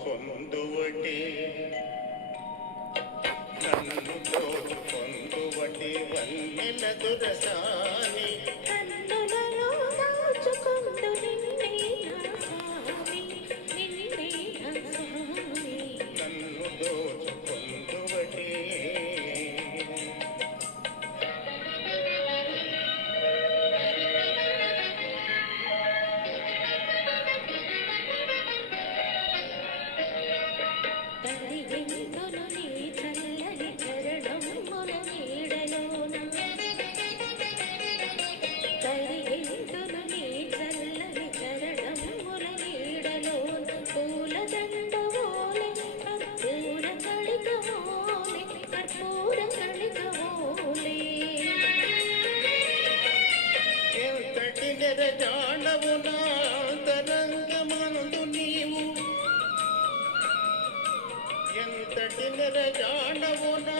దోచుకొందువటే నన్ను దోచుకొందువటే వన్నెల దురసాని కన్నులలో దాచుకొందు నిన్నే నా స్వామి నిన్నే నా స్వామి నన్ను దోచుకొందువటే తరిగిందును నీ చల్లని చరణముల నీడలోన తరిగిందును నీ చల్లని చరణముల నీడలోన పూలదండవోలె కర్పూర కళికవోలె కర్పూర కళికవోలే ఎంతటి నెరజాడవు నా తరంగమందు నీవు ఎంతటి నెరజాడవు నా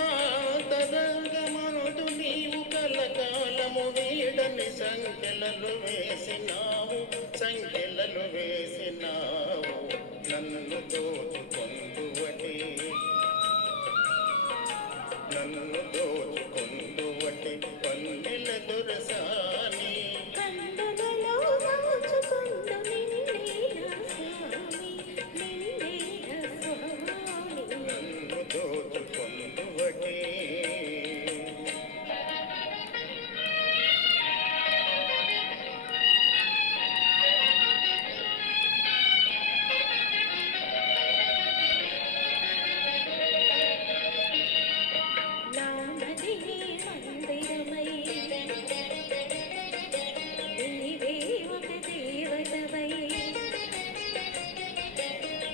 తరంగమందు నీవు కలకాలము వీడని సంఖ్యలలు వేసినావు సంఖ్యలలు వేసినావు నన్ను దోచుకొందువటే నన్ను దోచుకొందువటే పన్నెల దురసాని కన్నులలో దాచుకొందు నిన్నే నా స్వామి నిన్నే నా స్వామి నన్ను దోచుకొందువటే నామది మందిరమై నీవే ఒక దేవతవై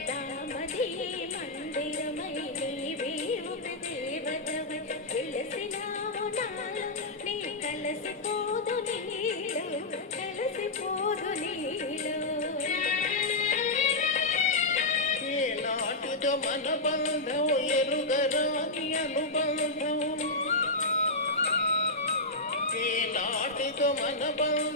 నామది మందిరమై నీవే ఒక దేవతవై వెలసినావు నాలో నీ కలసిపోదు నీలో కలసిపోదు నీలో ఏనాటిదో మన బంధం ఎరుగరాని అనుబంధం ఏనాటిదో మన బంధం